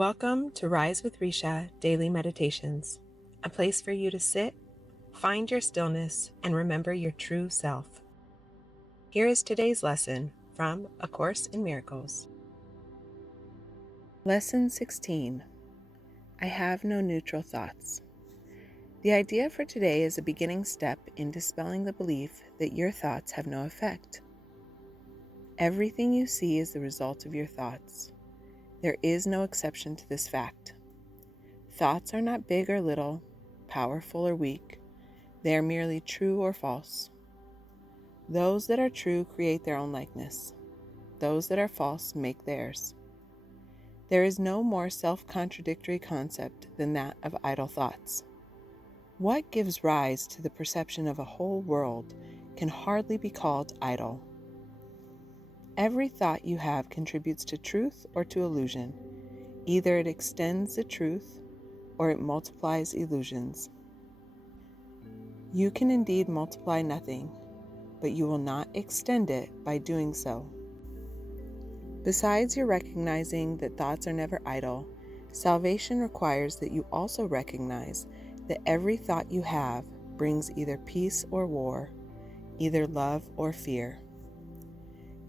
Welcome to Rise with Recia Daily Meditations, a place for you to sit, find your stillness, and remember your true self. Here is today's lesson from A Course in Miracles. Lesson 16. I have no neutral thoughts. The idea for today is a beginning step in dispelling the belief that your thoughts have no effect. Everything you see is the result of your thoughts. There is no exception to this fact. Thoughts are not big or little, powerful or weak. They are merely true or false. Those that are true create their own likeness. Those that are false make theirs. There is no more self-contradictory concept than that of idle thoughts. What gives rise to the perception of a whole world can hardly be called idle. Every thought you have contributes to truth or to illusion. Either it extends the truth or it multiplies illusions. You can indeed multiply nothing, but you will not extend it by doing so. Besides your recognizing that thoughts are never idle, salvation requires that you also recognize that every thought you have brings either peace or war, either love or fear.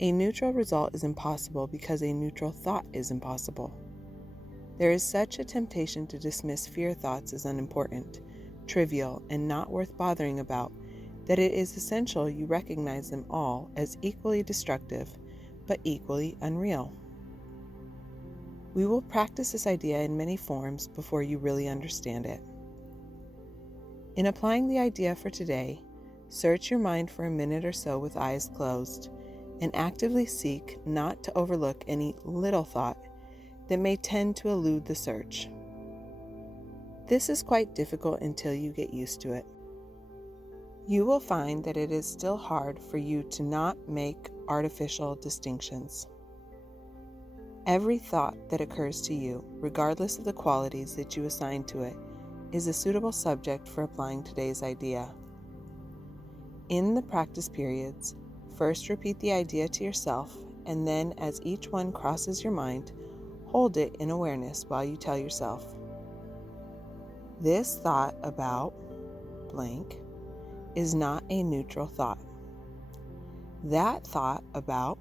A neutral result is impossible because a neutral thought is impossible. There is such a temptation to dismiss fear thoughts as unimportant, trivial, and not worth bothering about that it is essential you recognize them all as equally destructive, but equally unreal. We will practice this idea in many forms before you really understand it. In applying the idea for today, search your mind for a minute or so with eyes closed, and actively seek not to overlook any little thought that may tend to elude the search. This is quite difficult until you get used to it. You will find that it is still hard for you to not make artificial distinctions. Every thought that occurs to you, regardless of the qualities that you assign to it, is a suitable subject for applying today's idea. In the practice periods, first repeat the idea to yourself, and then as each one crosses your mind, hold it in awareness while you tell yourself, "This thought about blank is not a neutral thought. That thought about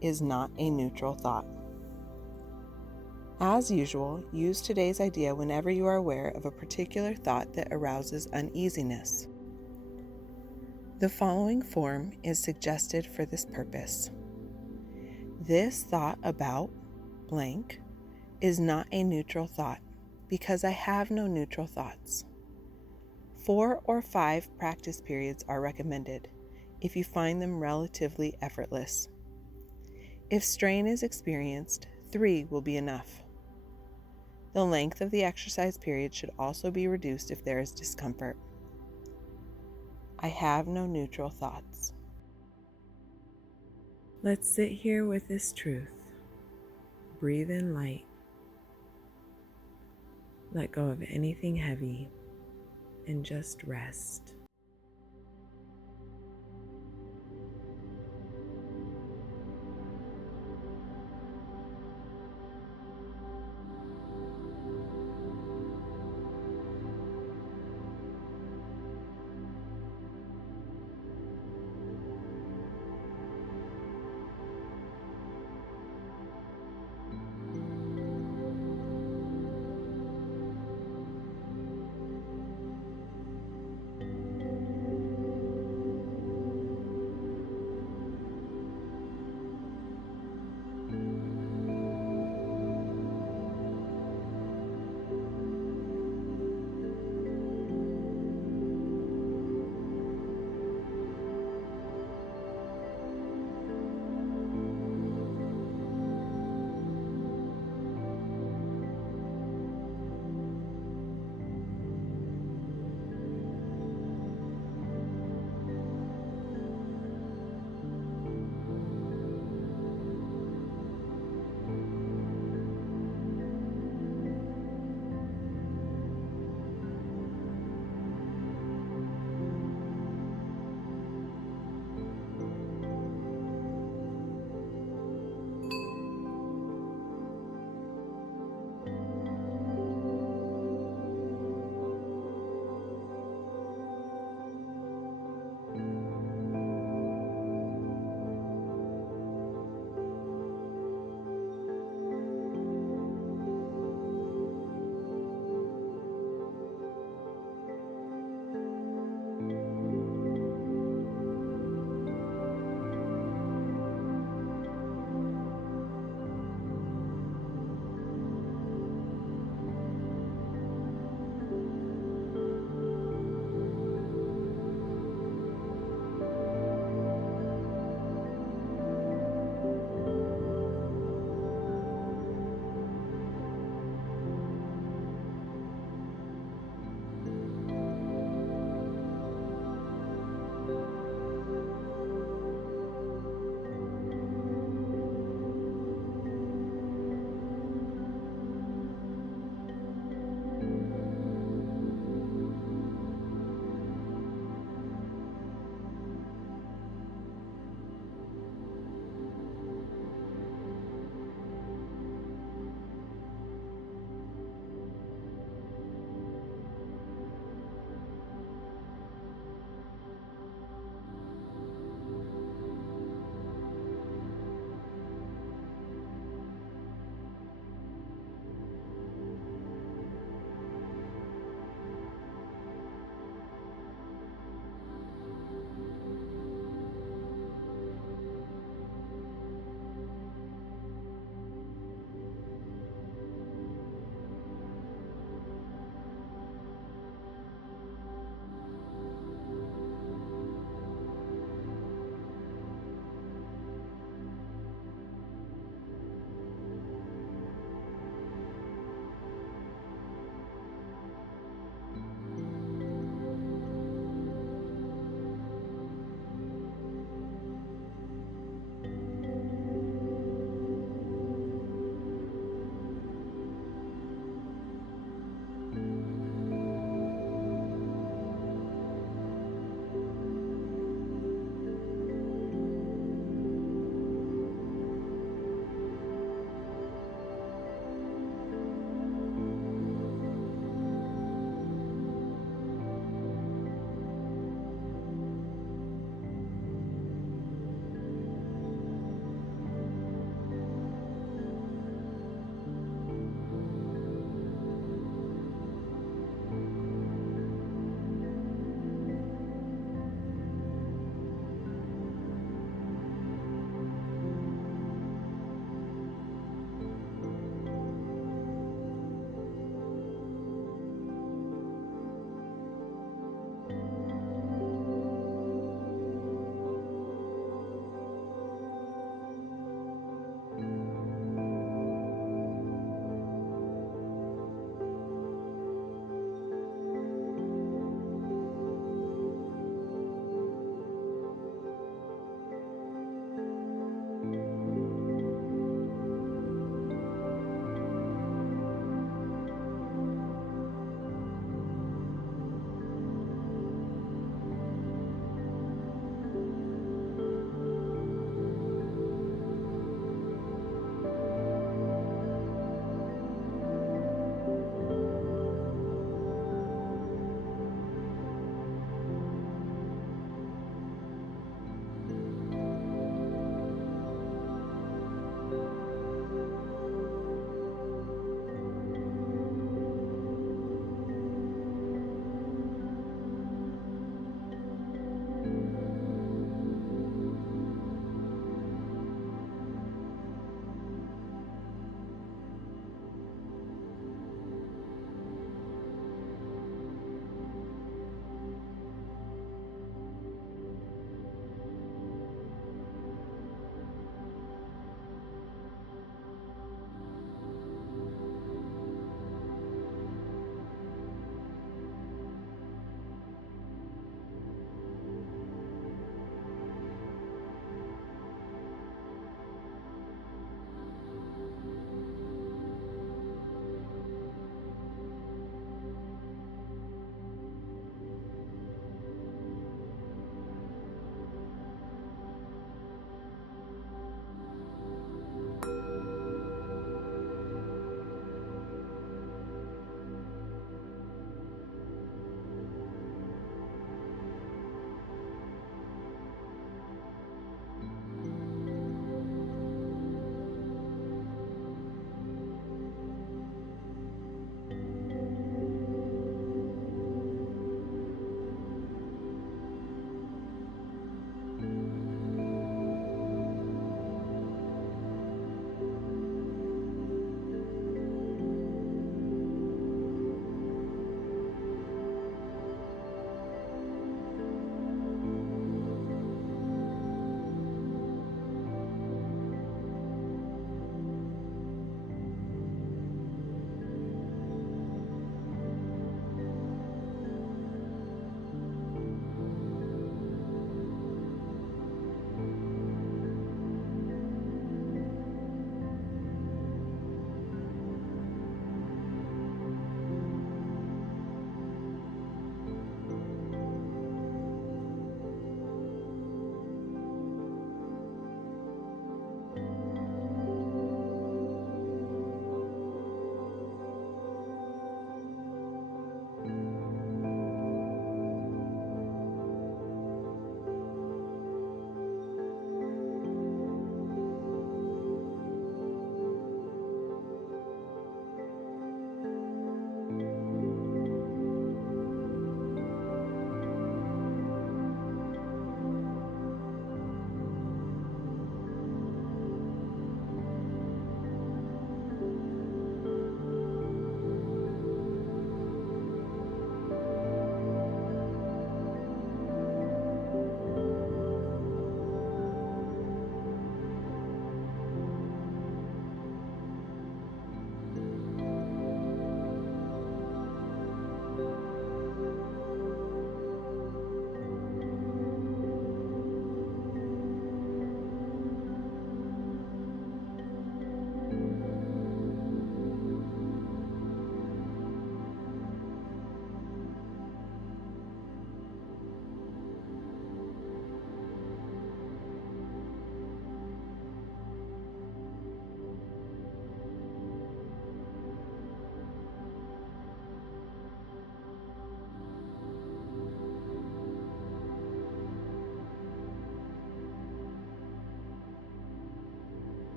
is not a neutral thought." As usual, use today's idea whenever you are aware of a particular thought that arouses uneasiness. The following form is suggested for this purpose. This thought about blank is not a neutral thought because I have no neutral thoughts. 4 or 5 practice periods are recommended if you find them relatively effortless. If strain is experienced, 3 will be enough. The length of the exercise period should also be reduced if there is discomfort. I have no neutral thoughts. Let's sit here with this truth. Breathe in light. Let go of anything heavy and just rest.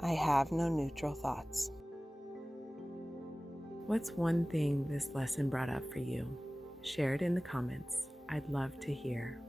I have no neutral thoughts. What's one thing this lesson brought up for you? Share it in the comments. I'd love to hear.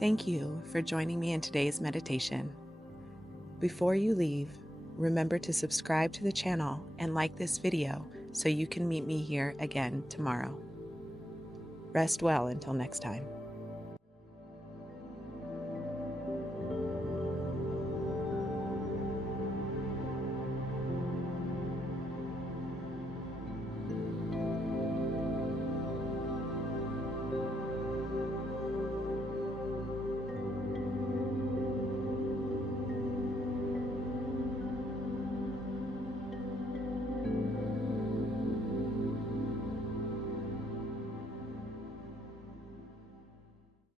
Thank you for joining me in today's meditation. Before you leave, remember to subscribe to the channel and like this video so you can meet me here again tomorrow. Rest well until next time.